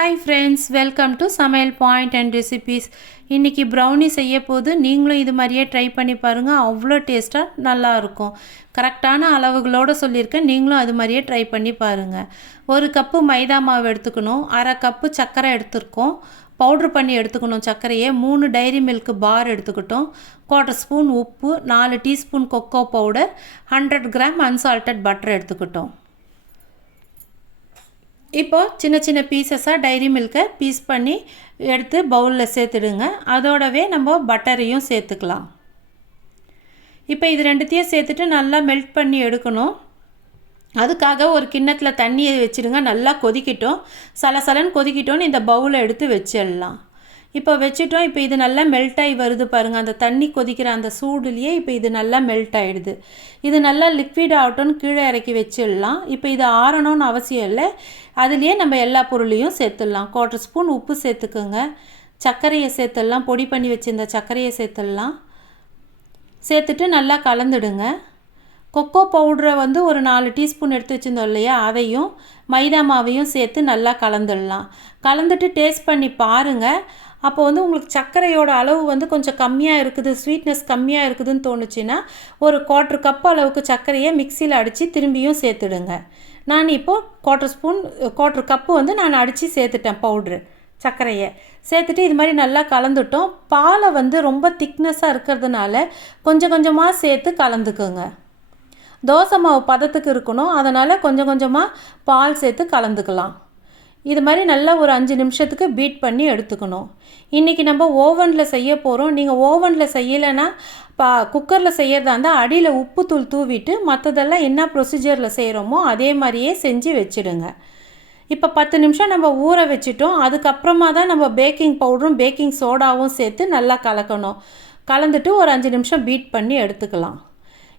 Hi friends, welcome to Samail Point and Recipes. இன்னைக்கு brownie செய்ய போது நீங்களும் இது மாதிரியே ட்ரை பண்ணி பாருங்க. அவ்வளோ டேஸ்டா நல்லா இருக்கும். கரெக்ட்டான அளவுகளோட சொல்லிருக்கேன். நீங்களும் அது மாதிரியே ட்ரை பண்ணி பாருங்க. ஒரு கப் மைதா மாவு எடுத்துக்கணும். 1/2 கப் சக்கரை எடுத்துக்கோம். பவுடர் பண்ணி எடுத்துக்கணும் சக்கரையை. 3 டைரி மில்க் பார் எடுத்துக்கிட்டோம். 1/4 ஸ்பூன் உப்பு, 4 teaspoon cocoa powder, 100 gram unsalted butter எடுத்துக்கிட்டோம். இப்போ சின்ன சின்ன பீசஸாக டைரி மில்கை பீஸ் பண்ணி எடுத்து பவுலில் சேர்த்துடுங்க. அதோடவே நம்ம பட்டரையும் சேர்த்துக்கலாம். இப்போ இது ரெண்டுத்தையும் சேர்த்துட்டு நல்லா மெல்ட் பண்ணி எடுக்கணும். அதுக்காக ஒரு கிண்ணத்தில் தண்ணியை வச்சுடுங்க. நல்லா கொதிக்கிட்டோம். சலசலன்னு கொதிக்கிட்டோன்னு இந்த பவுலை எடுத்து வச்சிடலாம். இப்போ வச்சுட்டோம். இப்போ இது நல்லா மெல்ட் ஆகி வருது பாருங்கள். அந்த தண்ணி கொதிக்கிற அந்த சூடுலேயே இப்போ இது நல்லா மெல்ட் ஆகிடுது. இது நல்லா லிக்விட் ஆகட்டும்னு கீழே இறக்கி வச்சிடலாம். இப்போ இது ஆறணும்னு அவசியம் இல்லை. அதுலேயே நம்ம எல்லா பொருளையும் சேர்த்துடலாம். 1/4 ஸ்பூன் உப்பு சேர்த்துக்குங்க. சர்க்கரையை சேர்த்துடலாம். பொடி பண்ணி வச்சுருந்த சர்க்கரையை சேர்த்துடலாம். சேர்த்துட்டு நல்லா கலந்துடுங்க. கொக்கோ பவுடரை ஒரு 4 டீஸ்பூன் எடுத்து வச்சுருந்தோம் இல்லையா, அதையும் மைதா மாவையும் சேர்த்து நல்லா கலந்துடலாம். கலந்துட்டு டேஸ்ட் பண்ணி பாருங்கள். அப்போ உங்களுக்கு சர்க்கரையோட அளவு கொஞ்சம் கம்மியாக இருக்குது, ஸ்வீட்னஸ் கம்மியாக இருக்குதுன்னு தோணுச்சுன்னா ஒரு 1/4 கப் அளவுக்கு சர்க்கரையை மிக்சியில் அடித்து திரும்பியும் சேர்த்துடுங்க. நான் இப்போது 1/4 கப்பு நான் அடித்து சேர்த்துட்டேன் பவுட்ரு சர்க்கரையை சேர்த்துட்டு இது மாதிரி நல்லா கலந்துட்டோம். பாலை ரொம்ப திக்னஸாக இருக்கிறதுனால கொஞ்சம் கொஞ்சமாக சேர்த்து கலந்துக்குங்க. தோசை மாவு பதத்துக்கு இருக்கணும். அதனால் கொஞ்சம் கொஞ்சமாக பால் சேர்த்து கலந்துக்கலாம். இது மாதிரி நல்லா ஒரு 5 நிமிஷத்துக்கு பீட் பண்ணி எடுத்துக்கணும். இன்றைக்கி நம்ம ஓவனில் செய்ய போகிறோம். நீங்கள் ஓவனில் செய்யலைன்னா குக்கரில் செய்கிறதா இருந்தால் அடியில் உப்பு தூள் தூவிட்டு மற்றதெல்லாம் என்ன ப்ரொசீஜரில் செய்கிறோமோ அதே மாதிரியே செஞ்சு வச்சுடுங்க. இப்போ 10 நிமிஷம் நம்ம ஊற வச்சுட்டோம். அதுக்கப்புறமா தான் நம்ம பேக்கிங் பவுடரும் பேக்கிங் சோடாவும் சேர்த்து நல்லா கலக்கணும். கலந்துட்டு ஒரு 5 நிமிஷம் பீட் பண்ணி எடுத்துக்கலாம்.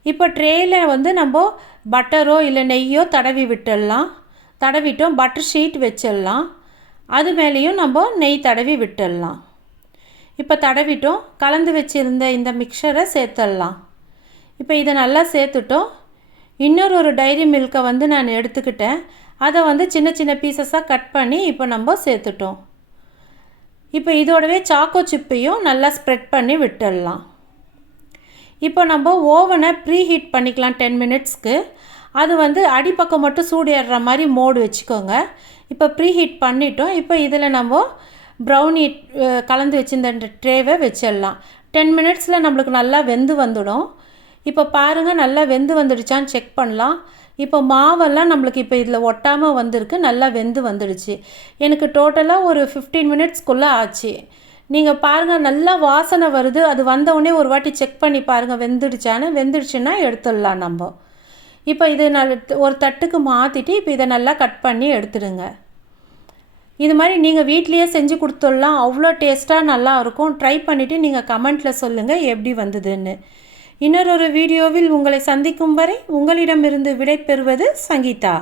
இப்போ ட்ரேயில் நம்ம பட்டரோ இல்லை நெய்யோ தடவி விட்டுடலாம். தடவிட்டோம். பட்டர் ஷீட் வச்சிடலாம். அது மேலேயும் நம்ம நெய் தடவி விட்டுடலாம். இப்போ தடவிட்டோம். கலந்து வச்சுருந்த இந்த மிக்சரை சேர்த்துடலாம். இப்போ இதை நல்லா சேர்த்துட்டோம். இன்னொரு டைரி மில்கை நான் எடுத்துக்கிட்டேன். அதை சின்ன சின்ன பீசஸாக கட் பண்ணி இப்போ நம்ம சேர்த்துட்டோம். இப்போ இதோடவே சாக்கோ சிப்பையும் நல்லா ஸ்ப்ரெட் பண்ணி விட்டுடலாம். இப்போ நம்ம ஓவனை ப்ரீ ஹீட் பண்ணிக்கலாம் 10 மினிட்ஸ்க்கு. அது அடிப்பக்கம் மட்டும் சூடு ஏறுற மாதிரி மோடு வச்சுக்கோங்க. இப்போ ப்ரீ ஹீட் பண்ணிட்டோம். இப்போ இதில் நம்ம ப்ரௌனி கலந்து வச்சுருந்த ட்ரேவை வச்சிடலாம். 10 மினிட்ஸில் நம்மளுக்கு நல்லா வெந்து வந்துடும். இப்போ பாருங்கள், நல்லா வெந்து வந்துடுச்சான்னு செக் பண்ணலாம். இப்போ மாவெல்லாம் நம்மளுக்கு இப்போ இதில் ஒட்டாமல் வந்திருக்கு. நல்லா வெந்து வந்துடுச்சு. எனக்கு டோட்டலாக ஒரு 15 மினிட்ஸ்க்குள்ளே ஆச்சு. நீங்கள் பாருங்கள், நல்லா வாசனை வருது. அது வந்தவுடனே ஒரு வாட்டி செக் பண்ணி பாருங்கள் வெந்துடுச்சுன்னா எடுத்துடலாம் நம்ம. இப்போ இது ஒரு தட்டுக்கு மாற்றிட்டு இப்போ இதை நல்லா கட் பண்ணி எடுத்துடுங்க. இது மாதிரி நீங்கள் வீட்லேயே செஞ்சு கொடுத்துடலாம். அவ்வளோ டேஸ்ட்டாக நல்லாயிருக்கும். ட்ரை பண்ணிவிட்டு நீங்கள் கமெண்ட்டில் சொல்லுங்கள் எப்படி வந்ததுன்னு. இன்னொரு வீடியோவில் உங்களை சந்திக்கும் வரை உங்களிடமிருந்து விடை பெறுவது சங்கீதா.